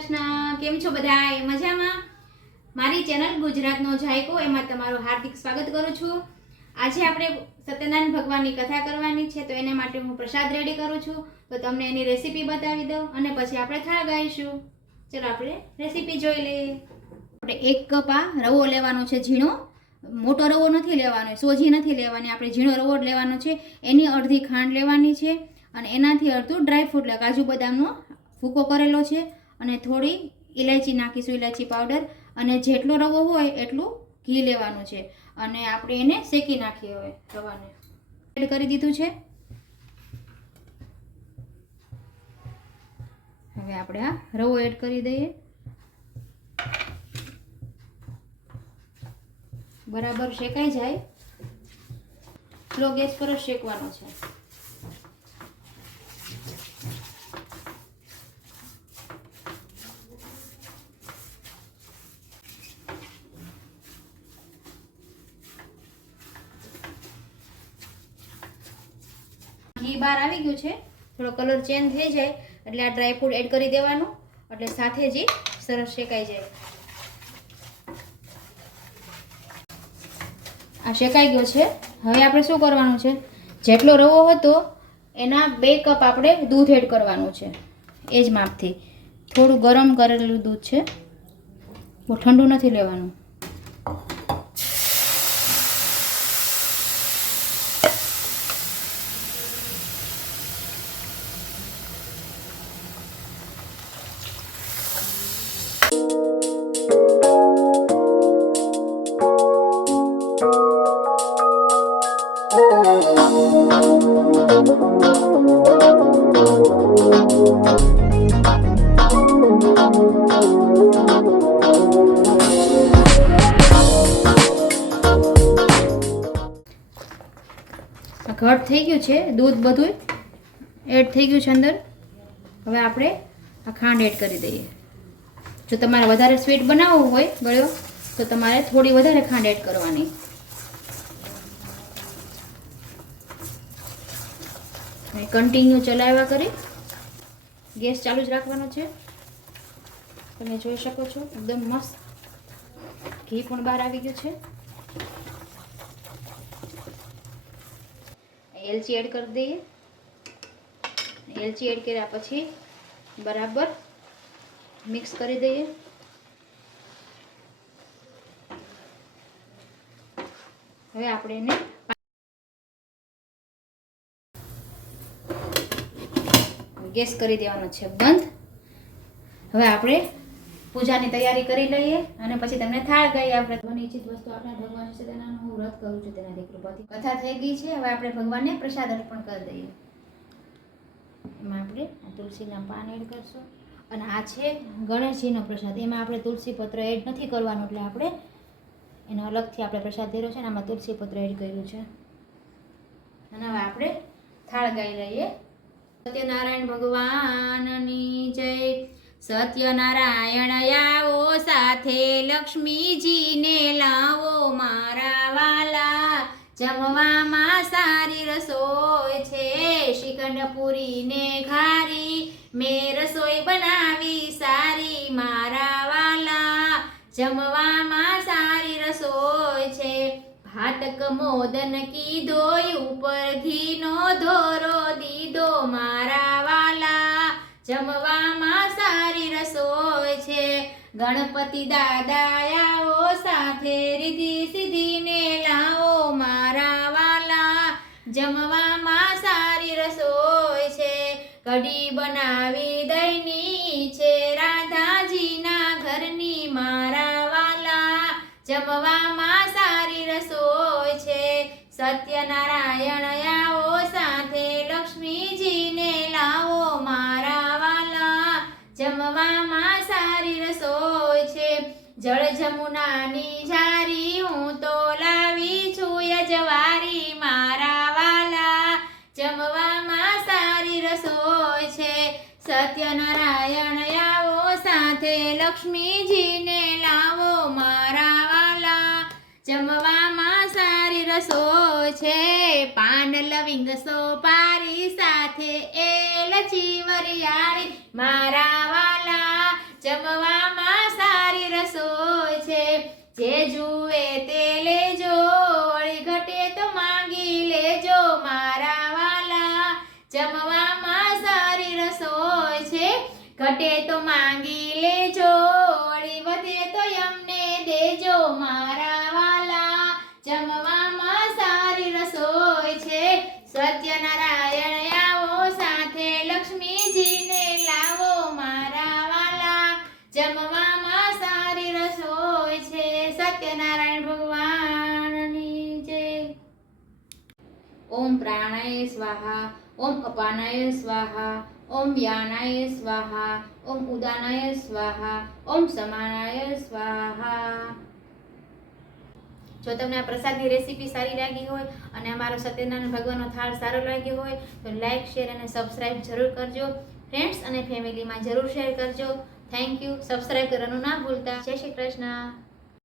કૃષ્ણ, કેમ છો બધા મજામાં? મારી ચેનલ ગુજરાતનો જાયકો, એમાં તમારું હાર્દિક સ્વાગત કરું છું. આજે આપણે સત્યનારાયણ ભગવાનની કથા કરવાની છે, તો એના માટે હું પ્રસાદ રેડી કરું છું. તો તમને એની રેસીપી બતાવી દઉં અને પછી આપણે થાળ ગાઈશું. ચલો આપણે રેસીપી જોઈ લઈએ. આપણે એક કપ આ રવો લેવાનો છે ઝીણો. મોટો રવો નથી લેવાનો, સોજી નથી લેવાની. આપણે ઝીણો રવો લેવાનો છે. એની અડધી ખાંડ લેવાની છે અને એનાથી અડધું ડ્રાયફ્રૂટ કાજુ બદામનો ભૂકો કરેલો છે. અને થોડી ઇલાયચી નાખીશું ઇલાયચી પાવડર અને જેટલો રવો હોય એટલું ઘી લેવાનું છે. અને આપણે એને શેકી નાખીએ હવે રવાને. એડ કરી દીધું છે. હવે આપણે આ રવો એડ કરી દઈએ. બરાબર શેકાઈ જાય. સ્લો ગેસ પર જ શેકવાનો છે. ઘી બહાર આવી ગયું છે. થોડો કલર ચેન્જ થઈ જાય, એટલે આ ડ્રાયફ્રૂટ એડ કરી દેવાનું, એટલે સાથે જ સરસ શેકાઈ જાય. આ શેકાઈ ગયો છે. હવે આપણે શું કરવાનું છે? જેટલો રવો હતો, એના બે કપ આપણે દૂધ એડ કરવાનું છે. એ જ માપથી. થોડું ગરમ કરેલું દૂધ છે. બહુ ઠંડુ નથી લેવાનું. ઘટ થઈ ગયું છે, દૂધ બધું એડ થઈ ગયું છે અંદર. હવે આપણે આ ખાંડ એડ કરી દઈએ. જો તમારે વધારે સ્વીટ બનાવવું હોય ગળ્યો તો તમારે થોડી વધારે ખાંડ એડ કરવાની. કન્ટિન્યુ ચલાવ્યા કરી. ગેસ ચાલુ જ રાખવાનો છે. તમે જોઈ શકો છો, એકદમ મસ્ત. ઘી પણ બહાર આવી ગયું છે. એલચી એડ કરી દઈએ. એલચી એડ કર્યા પછી બરાબર મિક્સ કરી દઈએ. હવે આપણે એને ગેસ કરી દેવાનો છે બંધ. હવે આપણે પૂજાની તૈયારી કરી લઈએ અને પછી તમને થાળ ગઈ આપણે ઈચ્છિત વસ્તુ આપણા ભગવાન છે તેના હું વ્રત કરું છું તેનાથી કૃપાથી. કથા થઈ ગઈ છે, હવે આપણે ભગવાનને પ્રસાદ અર્પણ કરી દઈએ. એમાં આપણે તુલસીના પાન એડ કરશું. અને આ છે ગણેશજીનો પ્રસાદ. એમાં આપણે તુલસી પત્ર એડ નથી કરવાનું એટલે આપણે એનો અલગથી આપણે પ્રસાદ ધેરો છે ને આમાં તુલસી પત્ર એડ કર્યું છે. અને હવે આપણે થાળ ગાઈ લઈએ. સત્યનારાયણ ભગવાનની જય. સત્યનારાયણ આવો સાથે લક્ષ્મીજીને લાવો મારા વાલા. જમવામાં સારી રસોઈ છે. શ્રીખંડ પૂરીને ઘારી, મેં રસોઈ બનાવી સારી મારા વાલા. જમવામાં સારી રસોઈ છે. ભાતક મોદન કીધો ઉપર ઘીનો ધોરો દીધો મારા ગણપતિ દાદા આવો સાથે રીધિ સીધીને લાવો મારા વાલા. જમવામાં સારી રસોઈ છે. કઢી બનાવી દઈની છે. રાધાજીના ઘરની મારા વાલા. જમવામાં સારી રસોઈ છે. સત્યનારાયણ આવો સાથે લક્ષ્મીજીને લાવો જમવામાં સારી રસોઈ છે. જળ જમુનાની જારી હું તો લાવી છું યજવારી મારા વાલા. જમવામાં સારી રસોઈ છે. સત્યનારાયણ આવો સાથે લક્ષ્મીજીને લાવો મારા વાલા. જમવામાં સારી રસોઈ છે. પાન લવિંગ સોપારી સાથે એ લચી વરિયાળી. મારા વાલા, જમવામાં સારી રસોઈ છે. જે જુએ તે લેજો વળી ઘટે તો માંગી લેજો. મારા વાલા, જમવામાં સારી રસોઈ છે. ઘટે તો માંગી લેજો વળી વધે તો એમને દેજો. મારા ઓમ પ્રાણાય સ્વાહા, ઓમ અપાનાય સ્વાહા, ઓમ વ્યાનાય સ્વાહા, ઓમ ઉદાનાય સ્વાહા, ઓમ સમાનાય સ્વાહા. જો તમને આ પ્રસાદની રેસીપી સારી લાગી હોય અને અમારો સત્યનારાયણ ભગવાનનો થાળ સારો લાગ્યો હોય, તો લાઈક શેર અને સબસ્ક્રાઈબ જરૂર કરજો. ફ્રેન્ડ્સ અને ફેમિલીમાં જરૂર શેર કરજો. થેન્ક યુ સબસ્ક્રાઈબ કરવાનું ના ભૂલતા. જય શ્રી કૃષ્ણ.